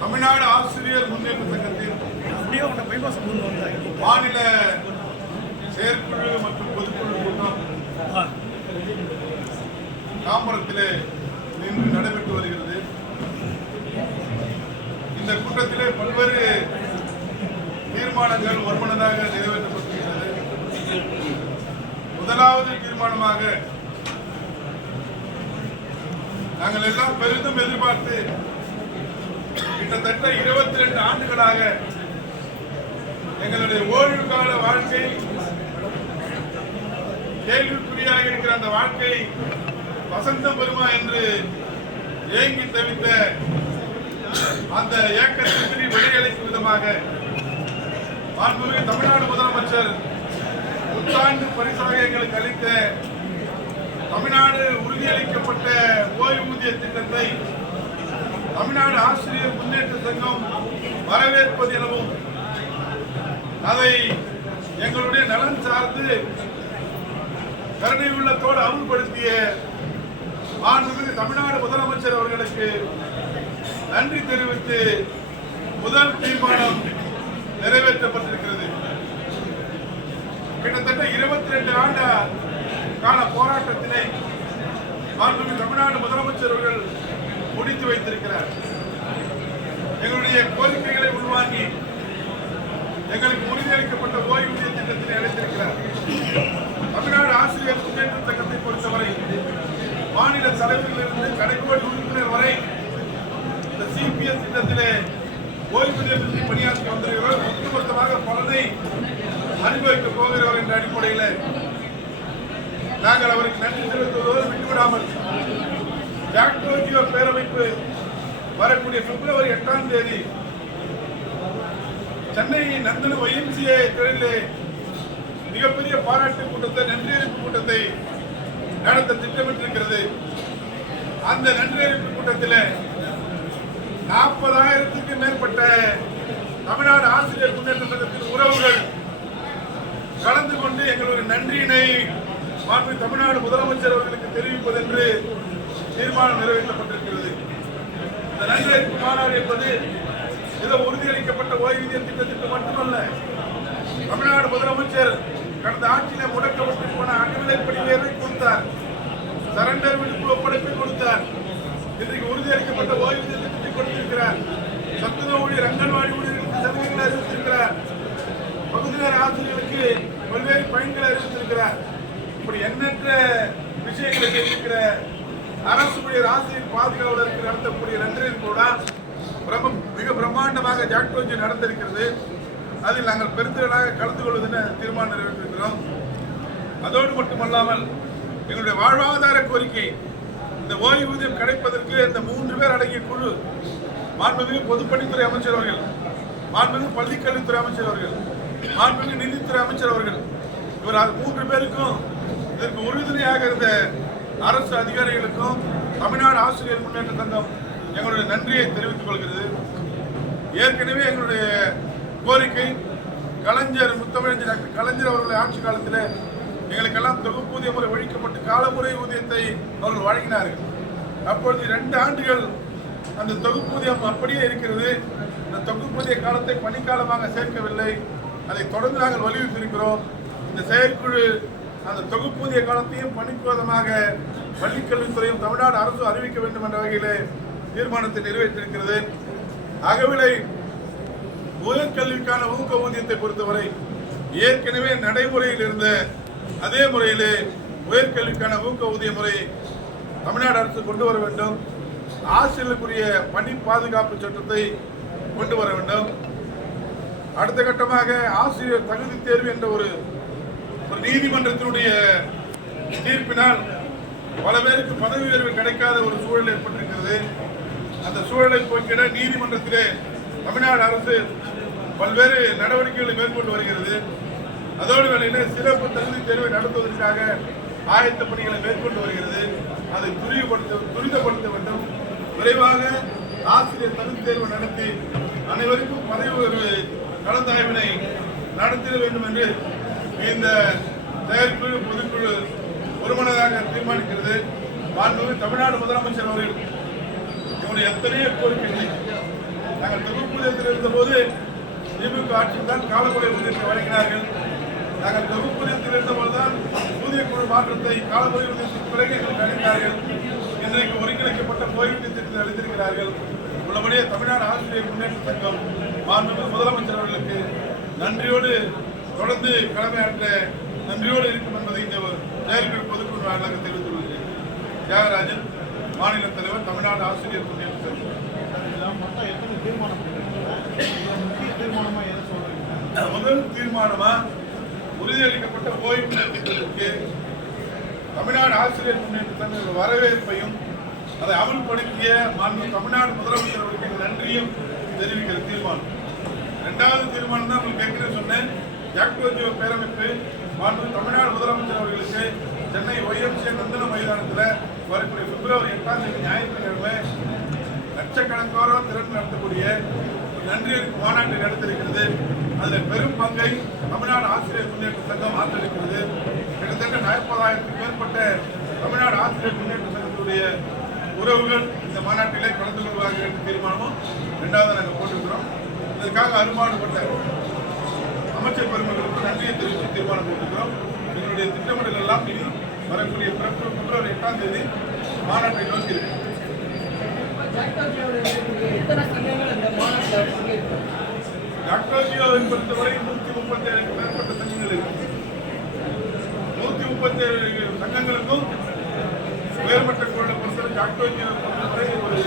தமிழ்நாடு ஆசிரியர் முன்னேற்ற சங்கத்தின் மாநில செயற்குழு மற்றும் பொதுக்குழு கூட்டம் தாம்பரத்திலே இன்று நடைபெற்று வருகிறது. இந்த கூட்டத்திலே பல்வேறு தீர்மானங்கள் ஒருமனதாக நிறைவேற்றப்பட்டிருக்கிறது முதலாவது தீர்மானமாக நாங்கள் எல்லாம் பெரிதும் எதிர்பார்த்து கிட்டத்தட்ட இருபத்தி ரெண்டு ஆண்டுகளாக எங்களுடைய ஓய்வு கால வாழ்க்கை கேள்விக்குறியாக இருக்கிற அந்த வாழ்க்கை வசந்தம் பெறுமா என்று ஏங்கி தவித்த அந்த ஏக்கத்திற்கு வெளியளிக்கும் விதமாக மாண்புமிகு தமிழ்நாடு முதலமைச்சர் புத்தாண்டு பரிசாக எங்களுக்கு அளித்த தமிழ்நாடு உறுதியளிக்கப்பட்ட ஓய்வூதிய திட்டத்தை தமிழ்நாடு ஆசிரியர் முன்னேற்ற சங்கம் வரவேற்பது எனவும் அதை எங்களுடைய நலன் சார்ந்து கருணை உள்ளத்தோடு அமுல்படுத்திய மாண்புமிகு தமிழ்நாடு முதலமைச்சர் அவர்களுக்கு நன்றி தெரிவித்து முதல் தீர்மானம் நிறைவேற்றப்பட்டிருக்கிறது. கிட்டத்தட்ட இருபத்தி ரெண்டு ஆண்டு கால போராட்டத்தினை மாண்புமிகு தமிழ்நாடு முதலமைச்சர் அவர்கள் முடித்து வைத்திருக்கிறார். எங்களுடைய கோரிக்கைகளை உள்வாங்கி எங்களுக்கு உறுதியளிக்கப்பட்ட ஓய்வூதிய திட்டத்தினை அளித்திருக்கிறார். தமிழ்நாடு ஆசிரியர் முன்னேற்ற சங்கத்தை பொறுத்தவரை மாநில தலைவர்களிலிருந்து கடைக்கோடி உறுப்பினர் வரை இந்த சிபிஎஸ் திட்டத்திலே ஓய்வூதியத்தில் பணியாற்றி வந்திருக்கிறவர் ஒட்டுமொத்தமாக பலனை அனுபவிக்கப் போகிறவர் என்ற அடிப்படையில் நாங்கள் அவருக்கு நன்றி செலுத்துவதோடு விட்டுவிடாமல் ஜாக்டோஜியோ பேரமைப்பு வரக்கூடிய பிப்ரவரி எட்டாம் தேதி சென்னை நந்தன ஒய்எம்சிஏ தொழிலே மிகப்பெரிய பாராட்டு கூட்டத்தை நன்றியறிப்பு கூட்டத்தை நடத்த திட்டமிட்டிருக்கிறது. அந்த நன்றியறிப்பு கூட்டத்தில் நாற்பதாயிரத்துக்கு மேற்பட்ட தமிழ்நாடு ஆசிரியர் முன்னேற்ற சங்கத்தின் உறவுகள் கலந்து கொண்டு எங்களுடைய நன்றியினை மாண்பு தமிழ்நாடு முதலமைச்சர் அவர்களுக்கு தெரிவிப்பதென்று தீர்மானம் நிறைவேற்றப்பட்டிருக்கிறது. இந்த நன்றியறிப்பு மாநாடு என்பது ஏதோ உறுதியளிக்கப்பட்ட ஓய்வூதிய திட்டத்திற்கு மட்டுமல்ல தமிழ்நாடு முதலமைச்சர் கடந்த ஆட்சியில முடக்கப்பட்டு போன அகநிலைப்படி உயர்வை கொடுத்தார். சரண்டர் விடுப்பு ஒப்படைப்பை கொடுத்தார் இன்றைக்கு உறுதியளிக்கப்பட்ட ஓய்வூதிய திட்டத்தை கொடுத்திருக்கிறார் சத்துணவு ஊழியர் அங்கன்வாடி ஊழியர்களுக்கு சலுகைகளை அறிவித்திருக்கிறார் பகுதிநேர ஆசிரியர்களுக்கு பல்வேறு பயன்களை அறிவித்திருக்கிறார் இப்படி எண்ணற்ற விஷயங்களை செய்திருக்கிற அரசு ஊழியர் ஆசிரியர் பாதுகாவலருக்கு நடத்தக்கூடிய நன்றியின் கூட பிரம்ம மிக பிரம்மாண்டமாக ஜாக்டோஜி நடந்திருக்கிறது. அதில் நாங்கள் பெருந்திரளாக கலந்து கொள்வதென தீர்மானம் நிறைவேற்றிருக்கிறோம். அதோடு மட்டுமல்லாமல் எங்களுடைய வாழ்வாதார கோரிக்கை இந்த ஓய்வூதியம் கிடைப்பதற்கு இந்த மூன்று பேர் அடங்கிய குழு மாண்புமிகு பொதுப்பணித்துறை அமைச்சர் அவர்கள் மாண்புமிகு பள்ளிக்கல்வித்துறை அமைச்சர் அவர்கள் மாண்புமிகு நிதித்துறை அமைச்சர் அவர்கள் இவர் அது மூன்று பேருக்கும் இதற்கு உறுதுணையாக இருந்த அரசு அதிகாரிகளுக்கும் தமிழ்நாடு ஆசிரியர் முன்னேற்ற சங்கம் எங்களுடைய நன்றியை தெரிவித்துக் கொள்கிறது. ஏற்கனவே எங்களுடைய கோரிக்கை கலைஞர் முத்தமிழஞ்சர் டாக்டர் கலைஞர் அவர்களுடைய ஆட்சி காலத்தில் எங்களுக்கெல்லாம் தொகுப்பூதிய முறை ஒழிக்கப்பட்டு காலமுறை ஊதியத்தை அவர்கள் வழங்கினார்கள். அப்பொழுது ரெண்டு ஆண்டுகள் அந்த தொகுப்பூதியம் அப்படியே இருக்கிறது. இந்த தொகுப்பூதிய காலத்தை பணிக்காலமாக சேர்க்கவில்லை. அதை தொடர்ந்து நாங்கள் வலியுறுத்தியிருக்கிறோம். இந்த செயற்குழு அந்த தொகுப்பூதிய காலத்தையும் பணிக்குவதமாக பள்ளிக்கல்வித்துறையும் தமிழ்நாடு அரசு அறிவிக்க வேண்டும் என்ற வகையிலே தீர்மானத்தை நிறைவேற்றியிருக்கிறது. அகவிலை உயர்கல்விக்கான ஊக்க ஊதியத்தை பொறுத்தவரை ஏற்கனவே நடைமுறையில் இருந்த அதே முறையிலே உயர்கல்விக்கான ஊக்க ஊதிய முறை தமிழ்நாடு அரசு கொண்டு வர வேண்டும். ஆசிரியர்களுக்குரிய பணி பாதுகாப்பு சட்டத்தை கொண்டு வர வேண்டும். அடுத்த கட்டமாக ஆசிரியர் தகுதி தேர்வு என்ற ஒரு ஒரு நீதிமன்றத்தினுடைய தீர்ப்பினால் பல பேருக்கு பதவி உயர்வு கிடைக்காத ஒரு சூழல் ஏற்பட்டிருக்கிறது. அந்த சூழலை போக்கிட நீதிமன்றத்திலே தமிழ்நாடு அரசு பல்வேறு நடவடிக்கைகளை மேற்கொண்டு வருகிறது. அதோடு வேளையில் சிறப்பு தகுதி தேர்வை நடத்துவதற்காக ஆயத்த பணிகளை மேற்கொண்டு வருகிறது. அதை துரிதப்படுத்த துரிதப்படுத்த வேண்டும். விரைவாக ஆசிரியர் தகுதி தேர்வு நடத்தி அனைவருக்கும் பதவி உயர்வு கலந்தாய்வினை நடத்திட வேண்டும் என்று இந்த செயற்குழு பொதுக்குழு ஒருமனதாக தீர்மானிக்கிறது. மாண்புமிகு தமிழ்நாடு முதலமைச்சர் அவர்கள் எத்தனையோ கோரிக்கைகள். நாங்கள் தொகுப்பூதியத்தில் இருந்தபோது திமுக ஆட்சியில் தான் காலமுறை ஊதியத்தை வழங்கினார்கள். நாங்கள் தொகுப்பூதியத்தில் இருந்தபோது தான் குழு மாற்றத்தை காலமுறை ஊதியத்திற்கு பிறகு எங்களுக்கு அளித்தார்கள். இன்றைக்கு ஒருங்கிணைக்கப்பட்ட ஓய்வூதிய திட்டத்தை அளித்திருக்கிறார்கள். உள்ளபடியே தமிழ்நாடு ஆசிரியர் முன்னேற்ற சங்கம் மாண்புமிகு முதலமைச்சர் அவர்களுக்கு நன்றியோடு தொடர்ந்து கடமையாற்ற நன்றியோடு இருக்கும் என்பதை இந்த செயற்குழு பொதுக்குழு வாயிலாக தெரிவித்துள்ளது தியாகராஜன் மாநில தலைவர் தமிழ்நாடு ஆசிரியர் முன்னேற்ற சங்கம் மொத்தம் எத்தனை தீர்மானம் பண்ணிருக்கீங்க முக்கிய தீர்மானமா எதை சொல்றீங்க முதல் தீர்மானமா உறுதியளிக்கப்பட்ட ஓய்வு திட்டத்திற்கு தமிழ்நாடு ஆசிரியர் முன்னேற்ற வரவேற்பையும் அதை அமல்படுத்திய மாநில தமிழ்நாடு முதலமைச்சர் அவர்களுக்கு நன்றியும் தெரிவிக்கிற தீர்மானம். இரண்டாவது தீர்மானம் தான் உங்களுக்கு ஏற்கனவே சொன்னேன். ஜாக்டோஜியோ பேரமைப்பு மாண்பு தமிழ்நாடு முதலமைச்சர் அவர்களுக்கு சென்னை ஒய்எம்சிஏ நந்தன மைதானத்தில் வரக்கூடிய பிப்ரவரி எட்டாம் தேதி ஞாயிற்றுக்கிழமை லட்சக்கணக்கானோர் திறன் நடத்தக்கூடிய ஒரு நன்றி அறிவிப்பு மாநாட்டை நடத்திருக்கிறது. அதில் பெரும் பங்கை தமிழ்நாடு ஆசிரியர் முன்னேற்ற சங்கம் ஆற்றிருக்கிறது. கிட்டத்தட்ட நாற்பதாயிரத்துக்கு மேற்பட்ட தமிழ்நாடு ஆசிரியர் முன்னேற்ற சங்கத்துடைய உறவுகள் இந்த மாநாட்டிலே கலந்து கொள்வார்கள் என்ற தீர்மானமும் ரெண்டாவது நாங்கள் போட்டிருக்கிறோம். இதற்காக அனுமானப்பட்ட அமைச்சர் பெருமக்களுக்கு நன்றியை தெரிவித்து தீர்மானம் போட்டிருக்கிறோம். எங்களுடைய திட்டமிடல் எல்லாம் இனி வரக்கூடிய பிப்ரவரி எட்டாம் தேதி மாநாட்டை நோக்கி எத்தனை சங்கங்கள் இந்த மாநாட்டில் பங்கேற்கும் பொறுத்தவரை நூற்றி முப்பத்தி ஏழுக்கு மேற்பட்ட சங்கங்கள் இருக்கு. நூற்றி முப்பத்தி ஏழு சங்கங்களுக்கும் உயர்மட்ட குழுவை பொறுத்தவரை டாக்டோஜியோவை பொறுத்தவரை ஒரு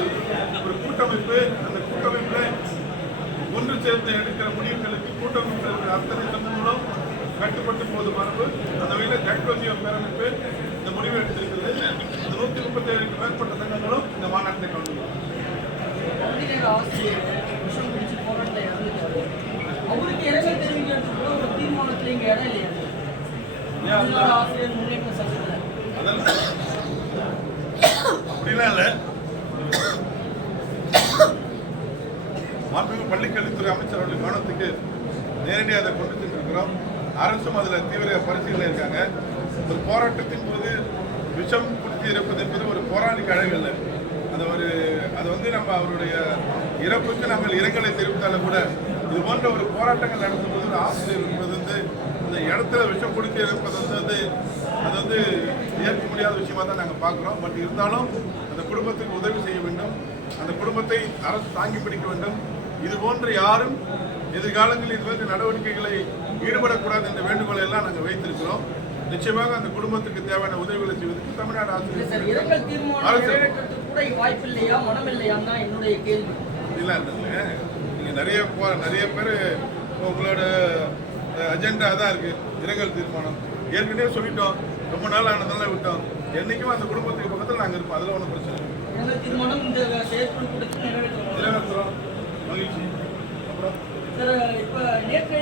ஒரு கூட்டமைப்பு. அந்த கூட்டமைப்பில் ஒன்று சேர்ந்து எடுக்கிற முடிவுகளுக்கு கூட்டமைப்பில் அத்தனை சங்கங்களும் கட்டுப்பட்டு போது மரபு. அந்த வகையில் டாக்டோஜியோ பேரமைப்பு இந்த முடிவை எடுத்திருக்கிறது. முப்பத்தி ஏழுக்கு மேற்பட்ட சங்கங்களும் இந்த மாநாட்டை கலந்து அவருக்கு இரங்கல் தெரிவிக்கிறது கூட ஒரு தீர்மானத்தில் இங்கே இடம் இல்லையா? ஏன் அந்த- தமிழ்நாடு ஆசிரியர் முன்னேற்ற சங்கத்தில் அதெல்லாம் அப்படிலாம் இல்லை. மாண்புமிகு பள்ளிக்கல்வித்துறை அமைச்சர் அவர்கள் கவனத்துக்கு நேரடியாக அதை கொண்டு சென்றிருக்கிறோம். அரசும் அதில் தீவிர பரிசீலனை இருக்காங்க. ஒரு போராட்டத்தின் போது விஷம் குடித்து இருப்பது என்பது ஒரு போராளிக்கு அழகல்ல. அது ஒரு அது வந்து நம்ம அவருடைய இறப்புக்கு நாங்கள் இரங்கலை தெரிவித்தாலும் கூட இது போன்ற ஒரு போராட்டங்கள் நடத்தும்போது ஒரு ஆசிரியர் என்பது வந்து அந்த இடத்துல விஷம் குடித்து இறப்பது வந்து வந்து அது வந்து ஏற்க முடியாத விஷயமா தான் நாங்கள் பார்க்குறோம். பட் இருந்தாலும் அந்த குடும்பத்துக்கு உதவி செய்ய வேண்டும். அந்த குடும்பத்தை அரசு தாங்கி பிடிக்க வேண்டும். இது போன்ற யாரும் எதிர்காலங்களில் இது போன்ற நடவடிக்கைகளை ஈடுபடக்கூடாது என்ற வேண்டுகோளை எல்லாம் நாங்கள் வைத்திருக்கிறோம். நிச்சயமாக அந்த குடும்பத்துக்கு தேவையான உதவிகளை செய்வதற்கு தமிழ்நாடு இல்லை அரசு இல்லை இல்லைங்க நீங்கள் நிறைய போ நிறைய பேர் உங்களோட அஜெண்டா தான் இருக்குது இரங்கல் தீர்மானம்? ஏற்கனவே சொல்லிட்டோம். ரொம்ப நாள் ஆனதெல்லாம் விட்டோம். என்றைக்கும் அந்த குடும்பத்துக்கு பக்கத்தில் நாங்கள் இருப்போம். அதில் ஒன்றும் பிரச்சனை இல்லை. நிறைவேற்றுறோம். மகிழ்ச்சி. அப்புறம்? சார் இப்போ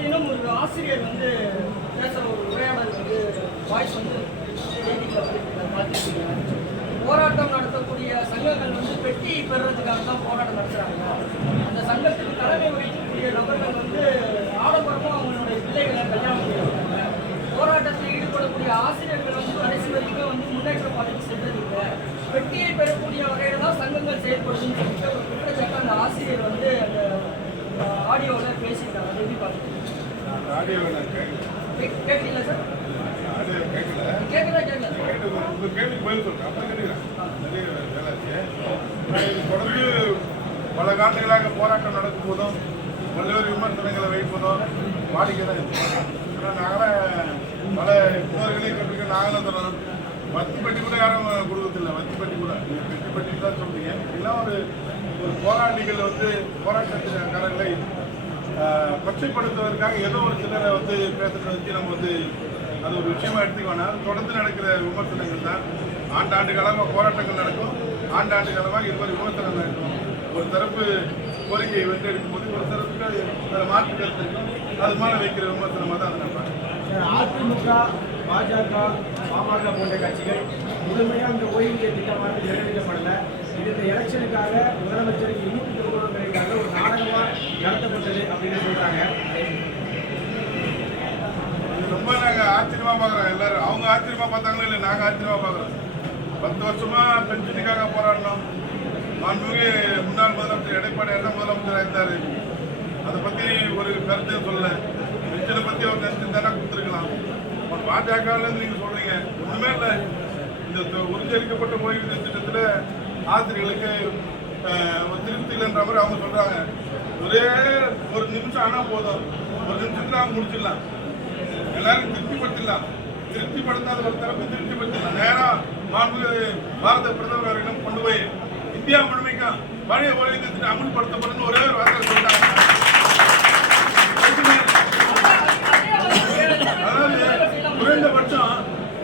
தினம் ஒரு ஆசிரியர் வந்து பேசுகிற ஒரு உரையாடல் வந்து வாய்ஸ் வந்து போராட்டம் நடத்தக்கூடிய சங்கங்கள் வந்து பெட்டி பெறுறதுக்காக தான் போராட்டம் நடத்துகிறாங்க அந்த சங்கத்துக்கு தலைமை வகிக்கக்கூடிய நபர்கள் வந்து ஆடம்பரமாக அவங்களுடைய பிள்ளைகளை கல்யாணம் பண்ணியிருக்காங்க. போராட்டத்தில் ஈடுபடக்கூடிய ஆசிரியர்கள் வந்து கடைசி வரைக்கும் வந்து முன்னேற்ற பாதைக்கு சென்றதில்லை பெட்டியை பெறக்கூடிய வகையில் தான் சங்கங்கள் செயல்படுதுன்னு சொல்லிட்டு ஒரு குற்றச்சாட்டு அந்த ஆசிரியர் வந்து அந்த ஆடியோவில் பேசியிருக்காங்க எப்படி பார்க்குறீங்க? ஆடியோவில் கேட்கல கேட்கல. சார் கேட்கல உங்க கேள்விக்கு பதில் சொல்றேன். அப்புறம் கேட்டுக்கிறேன் தொடர்ந்து பல காண்டுகளாக போராட்டம் நடக்கும் போதும் பல்வேறு விமர்சனங்களை வைப்பதும் வாடிக்கை தான் ஏன்னா நாங்களாம் பல புத்தகங்களையும் கற்றுக்க நாங்களும் தரணும் வத்தி பெட்டி கூட யாரும் கொடுக்கறதில்ல. வத்தி பெட்டி கூட நீங்க பெட்டி தான் சொல்றீங்க. இதெல்லாம் ஒரு ஒரு போராளிகள் வந்து போராட்டக்காரர்களை ஆஹ், கொச்சைப்படுத்துவதற்காக ஏதோ ஒரு சிலரை வந்து பேசுறதை வச்சு நம்ம வந்து அது ஒரு விஷயமா எடுத்துக்க வேணாம் தொடர்ந்து நடக்கிற விமர்சனங்கள் தான். ஆண்டாண்டு காலமாக போராட்டங்கள் நடக்கும். ஆண்டாண்டு காலமாக இது மாதிரி விமர்சனம் நடக்கும். ஒரு தரப்பு கோரிக்கையை வந்து எடுக்கும்போது ஒரு தரப்புக்கு அது மாற்று கருத்து இருக்கும் அது மேலே வைக்கிற விமர்சனமாக தான் அதை நான் அதிமுக பாஜக பாமக போன்ற கட்சிகள் முழுமையாக அந்த ஓய்வூதிய திட்டமானது நிறைவேற்றப்படலை. இந்த எலெக்ஷனுக்காக முதலமைச்சருக்கு இன்னும் நடத்தப்பட்டது அப்படின்னு சொல்றாங்க. இது ரொம்ப நாங்க ஆச்சரியமா பாக்குறோம் எல்லாரும். அவங்க ஆச்சரியமா பார்த்தாங்களோ இல்லை நாங்க ஆச்சரியமா பாக்குறோம்? பத்து வருஷமா பென்ஷனுக்காக போராடினோம். மாண்புமிகு முன்னாள் முதலமைச்சர் எடப்பாடி தான் முதலமைச்சராக இருந்தாரு. அதை பத்தி ஒரு கருத்து சொல்லல பென்ஷனை பத்தி அவர் நினைச்சு தானே கொடுத்துருக்கலாம். பாஜகவில் இருந்து நீங்க சொல்றீங்க. ஒண்ணுமே இல்லை. இந்த உறுதியளிக்கப்பட்ட ஓய்வூதிய திட்டத்தில் ஆசிரியர்களுக்கு ஒரு திருப்தி இல்லைன்ற மாதிரி அவங்க சொல்றாங்க. ஒரே ஒரு நிமிஷம் ஆனா போதும். ஒரு நிமிஷத்துல முடிச்சிடலாம். எல்லாரும் திருப்திப்படுத்திடலாம். திருப்திப்படுத்தாத ஒரு தரப்பு திருப்திப்படுத்திடலாம். நேரா மாண்பு பாரத பிரதமர் அவர்களிடம் கொண்டு போய் இந்தியா முழுமைக்கும் பழைய ஓய்வூதிய திட்டம் அமல்படுத்தப்படும் ஒரே ஒரு வார்த்தை சொல்லிட்டாங்க. அதாவது குறைந்தபட்சம்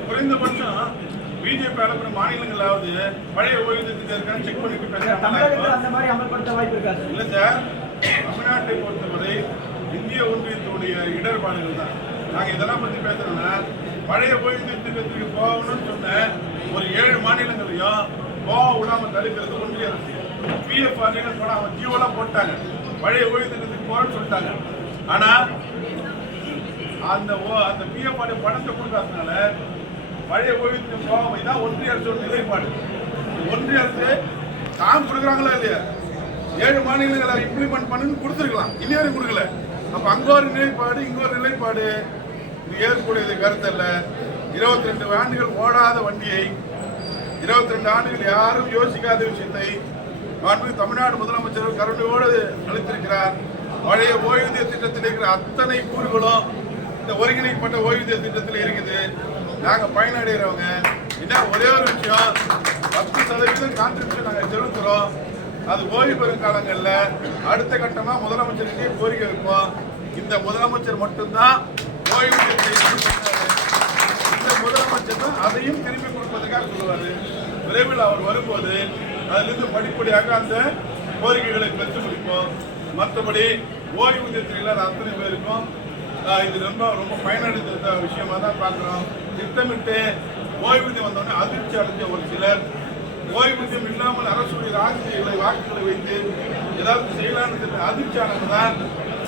குறைந்தபட்சம் பிஜேபி அனுப்புற மாநிலங்களாவது பழைய ஓய்வூதிய திட்டம் செக் பண்ணிட்டு இல்ல சார். தமிழ்நாட்டை பொறுத்தவரை இந்திய ஒன்றியத்துடைய இடர்பாடுகள் தான். நாங்கள் இதெல்லாம் பற்றி பேசுறோம்னா பழைய ஓய்வூதிய திட்டத்துக்கு போகணும்னு சொன்ன ஒரு ஏழு மாநிலங்களையும் போக விடாமல் தடுக்கிறது ஒன்றிய அரசு. பிஎஃப் போட அவங்க ஜீவெல்லாம் போட்டாங்க. பழைய ஓய்வு திட்டத்துக்கு போகணும்னு சொல்லிட்டாங்க. ஆனால் அந்த ஓ- அந்த பிஎஃப் பணத்தை கொடுக்காதனால பழைய ஓய்வூதியம் போகாமல் தான் ஒன்றிய அரசோட நிலைப்பாடு. ஒன்றிய அரசு தான் கொடுக்குறாங்களா இல்லையா? ஏழு மாநிலங்களை இம்ப்ளிமெண்ட் பண்ணுன்னு கொடுத்துருக்கலாம். இன்னும் கொடுக்கல. அப்ப அங்க ஒரு நிலைப்பாடு இங்க ஒரு நிலைப்பாடு. இது ஏற்கக்கூடியது கருத்து அல்ல இருபத்தி ரெண்டு ஆண்டுகள் ஓடாத வண்டியை இருபத்தி ரெண்டு ஆண்டுகள் யாரும் யோசிக்காத விஷயத்தை மாண்பு தமிழ்நாடு முதலமைச்சர் கருணையோடு அளித்திருக்கிறார். பழைய ஓய்வூதிய திட்டத்தில் இருக்கிற அத்தனை கூறுகளும் இந்த ஒருங்கிணைக்கப்பட்ட ஓய்வூதிய திட்டத்தில் இருக்குது. நாங்கள் பயனடைகிறவங்க. என்ன ஒரே ஒரு விஷயம் பத்து சதவீதம் கான்ட்ரிபியூஷன் நாங்கள் செலுத்துறோம். அது ஓய்வு பெறும் காலங்களில் அடுத்த கட்டமாக முதலமைச்சருக்கு கோரிக்கை வைப்போம். இந்த முதலமைச்சர் மட்டும்தான் ஓய்வு இந்த முதலமைச்சர் தான் அதையும் திரும்பி கொடுப்பதற்காக சொல்லுவார். விரைவில் அவர் வரும்போது அதிலிருந்து படிப்படியாக அந்த கோரிக்கைகளை பெற்று முடிப்போம் மற்றபடி ஓய்வூதியத்தில் இல்லாத அத்தனை பேருக்கும் இது ரொம்ப ரொம்ப பயனடைந்த விஷயமா தான் பார்க்குறோம். திட்டமிட்டு ஓய்வூதியம் வந்தோடனே அதிர்ச்சி அடைஞ்ச ஒரு சிலர் ஓய்வூதியம் இல்லாமல் அரசுடைய ஆசிரியர்களை வாக்குகளை வைத்து ஏதாவது செய்யலான்னு சொல்லி தான்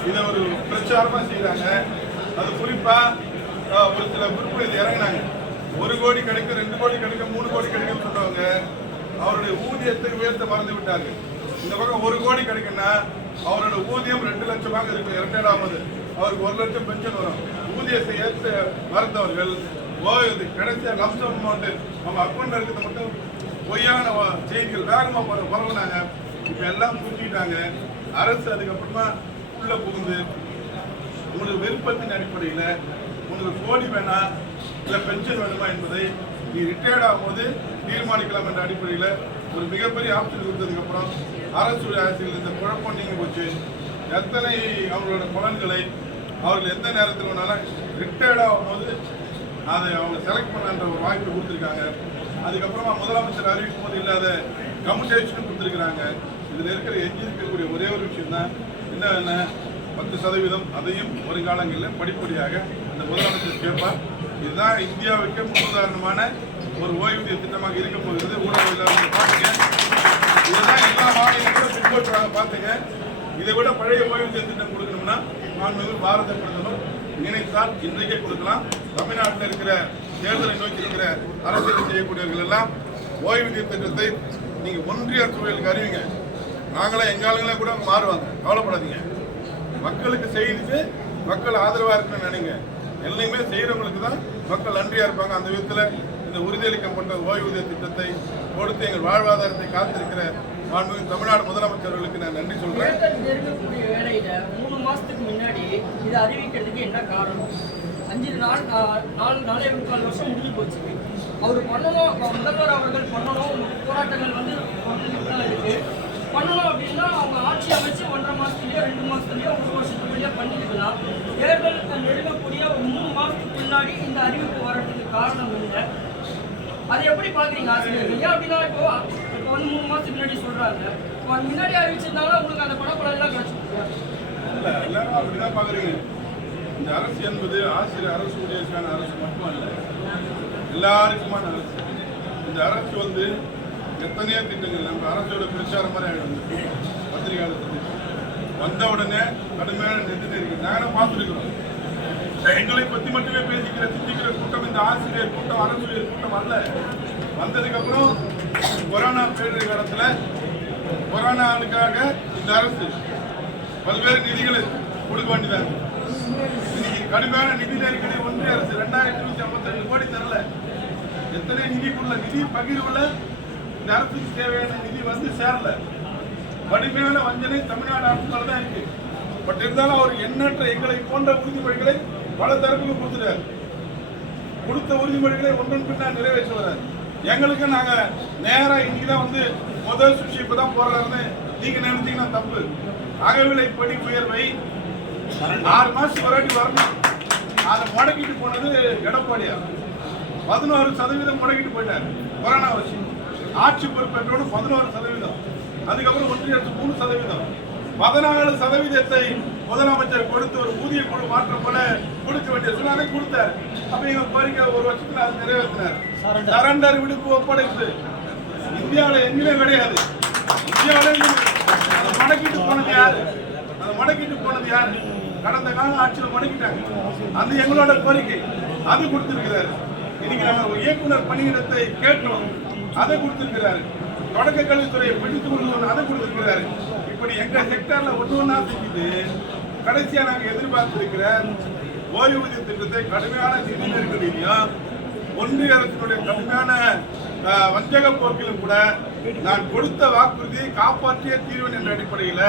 இதை ஒரு பிரச்சாரமாக செய்கிறாங்க அது குறிப்பாக ஒரு சில குரூப் இறங்கினாங்க. ஒரு கோடி கிடைக்கும் ரெண்டு கோடி கிடைக்கும் மூணு கோடி கிடைக்கும் சொன்னவங்க அவருடைய ஊதியத்தை உயர்த்த மறந்து விட்டாங்க இந்த பக்கம் ஒரு கோடி கிடைக்குன்னா அவரோட ஊதியம் ரெண்டு லட்சமாக இருக்கும் இரண்டாவது. அவருக்கு ஒரு லட்சம் பென்ஷன் வரும். ஊதியத்தை ஏற்ற மறந்தவர்கள் ஓய்வு கிடைச்ச லம்சம் அமௌண்ட் நம்ம அக்கௌண்ட்ல இருக்கிறத மட்டும் பொய்யான செய்திகள் வேகமாக பர பரவுனாங்க இப்ப எல்லாம் புரிஞ்சுக்கிட்டாங்க அரசு அதுக்கப்புறமா உள்ள புகுந்து உங்களுக்கு விருப்பத்தின் அடிப்படையில் உங்களுக்கு கோடி வேணா இல்லை பென்ஷன் வேணுமா என்பதை நீ ரிட்டையர்ட் ஆகும்போது தீர்மானிக்கலாம் என்ற அடிப்படையில் ஒரு மிகப்பெரிய ஆப்ஷன் கொடுத்ததுக்கப்புறம் அரசு அரசியல் இந்த குழப்பம் நீங்க போச்சு. எத்தனை அவங்களோட பலன்களை அவர்கள் எந்த நேரத்தில் வேணாலும் ரிட்டையர்ட் ஆகும்போது அதை அவங்க செலக்ட் பண்ணன்ற ஒரு வாய்ப்பு கொடுத்துருக்காங்க. அதுக்கப்புறமா முதலமைச்சர் அறிவிக்கும் போது இல்லாத கம்யூனிகேஷனும் கொடுத்துருக்குறாங்க. இதில் இருக்கிற எஞ்சி இருக்கக்கூடிய ஒரே ஒரு விஷயம் தான் என்ன? பத்து சதவீதம் அதையும் வருங்காலங்களில் படிப்படியாக இந்த முதலமைச்சர் கேட்பார். இதுதான் இந்தியாவுக்கு முன்னுதாரணமான ஒரு ஓய்வூதிய திட்டமாக இருக்க போகிறது. ஊடகவியலாளர்கள் பார்த்துங்க இதுதான் எல்லா மாநிலங்களும் பின்பற்றுறாங்க பார்த்துங்க இதை விட பழைய ஓய்வூதிய திட்டம் கொடுக்கணும்னா மாண்புகள் பாரத பிரதமர் நினைத்தால் இன்றைக்கே கொடுக்கலாம். தமிழ்நாட்டில் இருக்கிற தேர்தலை நோக்கி இருக்கிற அரசியல் செய்யக்கூடியவர்கள் எல்லாம் ஓய்வூதிய திட்டத்தை நீங்க ஒன்றிய சூழலுக்கு அறிவிங்க. நாங்களாம் எங்க கூட மாறுவாங்க. கவலைப்படாதீங்க. மக்களுக்கு செய்துட்டு மக்கள் ஆதரவா இருக்கணும்னு நினைங்க. எல்லாமே செய்யறவங்களுக்கு தான் மக்கள் நன்றியா இருப்பாங்க. அந்த விதத்துல இந்த உறுதியளிக்கப்பட்ட ஓய்வூதிய திட்டத்தை கொடுத்து எங்கள் வாழ்வாதாரத்தை காத்திருக்கிற மாண்புமிகு தமிழ்நாடு முதலமைச்சர்களுக்கு நான் நன்றி சொல்றேன். மாதத்துக்கு முன்னாடி இதை அறிவிக்கிறதுக்கு என்ன காரணம்? அஞ்சு நாள் ஆஹ், நாலு நாலே முக்கால் வருஷம் முடிஞ்சு போச்சு. அவர் பண்ணணும் முதல்வர் அவர்கள் பண்ணணும் போராட்டங்கள் வந்து இருக்கு. பண்ணணும் அப்படின்னா அவங்க ஆட்சி அமைச்சு ஒன்றரை மாதத்துலேயோ ரெண்டு மாதத்துலேயோ ஒரு வருஷத்துக்குள்ளேயோ பண்ணிக்கலாம் தேர்தல் நெருங்கக்கூடிய ஒரு மூணு மாதத்துக்கு முன்னாடி இந்த அறிவிப்பு வர்றதுக்கு காரணம் இல்லை அதை எப்படி பார்க்குறீங்க ஆசிரியர்கள்? ஏன் அப்படின்னா இப்போ இப்போ வந்து மூணு மாதத்துக்கு முன்னாடி சொல்கிறாங்க இப்போ முன்னாடி அறிவிச்சிருந்தாலும் உங்களுக்கு அந்த பணப்படம் கிடச்சிருக்கு எல்லாரும் அப்படிதான் பாக்குறீங்க. இந்த அரசு என்பது ஆசிரியர் அரசு ஊழியருக்கான அரசு மட்டும் அல்ல எல்லாருக்குமான அரசு இந்த அரசு வந்து எத்தனையோ திட்டங்கள் நம்ம அரசோட பிரச்சாரம் மாதிரி ஆகிடுது பத்திரிகையாளர் வந்த உடனே கடுமையான நெருக்கடி இருக்கு. நாங்களும் பார்த்துருக்கிறோம். எங்களை பத்தி மட்டுமே பேசிக்கிற சிந்திக்கிற கூட்டம் இந்த ஆசிரியர் கூட்டம் அரசியல் கூட்டம் அல்ல. வந்ததுக்கு அப்புறம் கொரோனா பேரிடர் காலத்துல கொரோனாவுக்காக இந்த அரசு பல்வேறு நிதிகளை கொடுக்க வேண்டியதாக இன்னைக்கு கடுமையான நிதி நெருக்கடி ஒன்றிய அரசு ரெண்டாயிரத்தி நூத்தி ஐம்பத்தி ரெண்டு கோடி தரல. எத்தனை நிதிக்குள்ள நிதி பகிர்வுல இந்த அரசுக்கு தேவையான நிதி வந்து சேரல. கடுமையான வஞ்சனை தமிழ்நாடு அரசுனால தான் இருக்கு. பட் இருந்தாலும் அவர் எண்ணற்ற எங்களை போன்ற உறுதிமொழிகளை பல தரப்புக்கு கொடுத்துட்டார். கொடுத்த உறுதிமொழிகளை ஒன்றன் பின்னா நிறைவேற்றி வர்றார் எங்களுக்கு நாங்க நேரா இன்னைக்கு தான் வந்து முதல் சுற்றி இப்பதான் போறாருன்னு நீங்க நினைச்சீங்கன்னா தப்பு. அகவிலைப்படி உயர்வை ஆறு மாசம் வராட்டி வரணும். அதை முடக்கிட்டு போனது எடப்பாடியா பதினோரு சதவீதம் முடக்கிட்டு போயிட்டார். கொரோனா வச்சு. ஆட்சி பொறுப்பேற்றோடு பதினோரு சதவீதம். அதுக்கப்புறம் ஒன்றிய அரசு மூணு சதவீதம். பதினாலு சதவீதத்தை முதலமைச்சர் கொடுத்து ஒரு ஊதிய குழு மாற்றம் போல கொடுக்க வேண்டிய சூழ்நிலை கொடுத்தார். அப்ப இவங்க கோரிக்கை ஒரு வருஷத்துல அது நிறைவேற்றினார். சரண்டர். விடுப்பு ஒப்படைப்பு. இந்தியாவில் எங்கேயுமே கிடையாது. இந்தியாவிலே மடக்கிட்டு போனது யாரு? அதை மடக்கிட்டு போனது யாரு? கடந்த கால ஆட்சியில் மடக்கிட்டாங்க. அது எங்களோட கோரிக்கை. அது கொடுத்திருக்கிறாரு. இன்னைக்கு நம்ம ஒரு இயக்குனர் பணியிடத்தை கேட்டோம். அதை கொடுத்திருக்கிறாரு. தொடக்க கல்வித்துறையை பிடித்து கொண்டு அதை கொடுத்திருக்கிறாரு. இப்படி எங்க செக்டர்ல ஒன்று ஒன்றா செஞ்சுட்டு கடைசியா நாங்க எதிர்பார்த்திருக்கிற ஓய்வூதிய திட்டத்தை கடுமையான நிதி நெருக்கடியிலையும் ஒன்றிய அரசினுடைய கடுமையான வஞ்சக போக்கிலும் கூட நான் கொடுத்த வாக்குறுதியை காப்பாற்றிய தீர்வன் என்ற அடிப்படையில்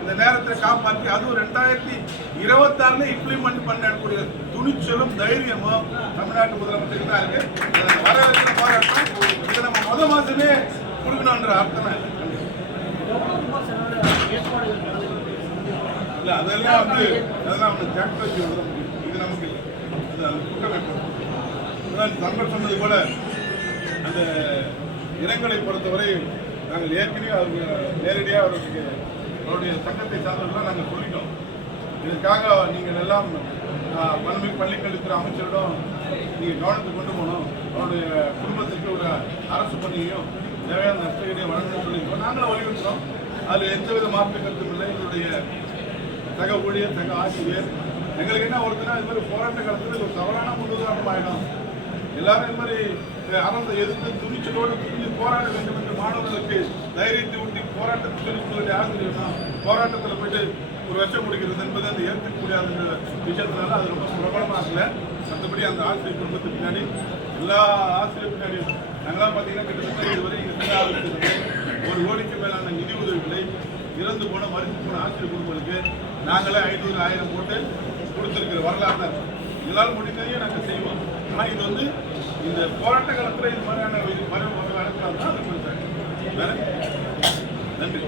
இந்த நேரத்தை காப்பாற்றி அதுவும் ரெண்டாயிரத்தி இருபத்தாறுல இம்ப்ளிமெண்ட் பண்ணக்கூடிய துணிச்சலும் தைரியமும் தமிழ்நாட்டு முதலமைச்சருக்கு தான் இருக்கு. அதை வரவேற்கிற போராட்டம் இதை நம்ம முத மாசமே கொடுக்கணுன்ற அர்த்தம் இல்லை இல்ல அதெல்லாம் வந்து அதெல்லாம் வந்து ஜாக்டோஜி முடியும். இது நமக்கு இல்லை. அது அந்த கூட்டமைப்பு சொன்னது போல அந்த இனங்களை பொறுத்தவரை நாங்கள் ஏற்கனவே அவருக்கு நேரடியாக அவர்களுக்கு அவருடைய சங்கத்தை சார்ந்தவர்களாக நாங்கள் சொல்லிட்டோம். இதற்காக நீங்கள் எல்லாம் ஆஹ், பல்வி பள்ளிக்கல்வித்துறை அமைச்சரிடம் நீங்கள் கவனத்துக்கு கொண்டு போகணும். அவருடைய குடும்பத்திற்கு ஒரு அரசு பணியையும் தேவையான நஷ்டங்களையும் வழங்கணும்னு சொல்லியிருக்கோம். நாங்களும் வலியுறுத்தோம் அதில் எந்தவித மாற்று கருத்தும் இல்லை. எங்களுடைய சக ஊழியர் சக ஆசிரியர் எங்களுக்கு என்ன ஒருத்தனா இது மாதிரி போராட்ட காலத்தில் இது ஒரு தவறான முன்னுதாரணம் ஆகிடும் எல்லாரும் இது மாதிரி அரசை எதிர்த்து துணிச்சலோடு போராட வேண்டும் என்று மாணவர்களுக்கு தைரியத்தை ஊட்டி போராட்டத்தை சொல்லிக் வேண்டிய ஆசிரியர் தான் போராட்டத்தில் போயிட்டு ஒரு வருஷம் முடிக்கிறது என்பது அந்த ஏற்க முடியாத விஷயத்தினால அது ரொம்ப பிரபலமாகல மற்றபடி அந்த ஆசிரியர் குடும்பத்துக்கு பின்னாடி எல்லா ஆசிரியர் பின்னாடியும் நாங்களாம் பார்த்தீங்கன்னா கிட்டத்தட்ட இதுவரை எங்கள் ஒரு கோடிக்கு மேலான நிதி உதவிகளை இறந்து போன மறுத்து போன ஆசிரியர் குடும்பங்களுக்கு நாங்களே ஐநூறு ஆயிரம் போட்டு கொடுத்துருக்கிற வரலாறு இதனால் முடிந்ததையும் நாங்கள் செய்வோம். ஆனால் இது வந்து இந்த போராட்ட காலத்தில் இது மாதிரியான இது நன்றி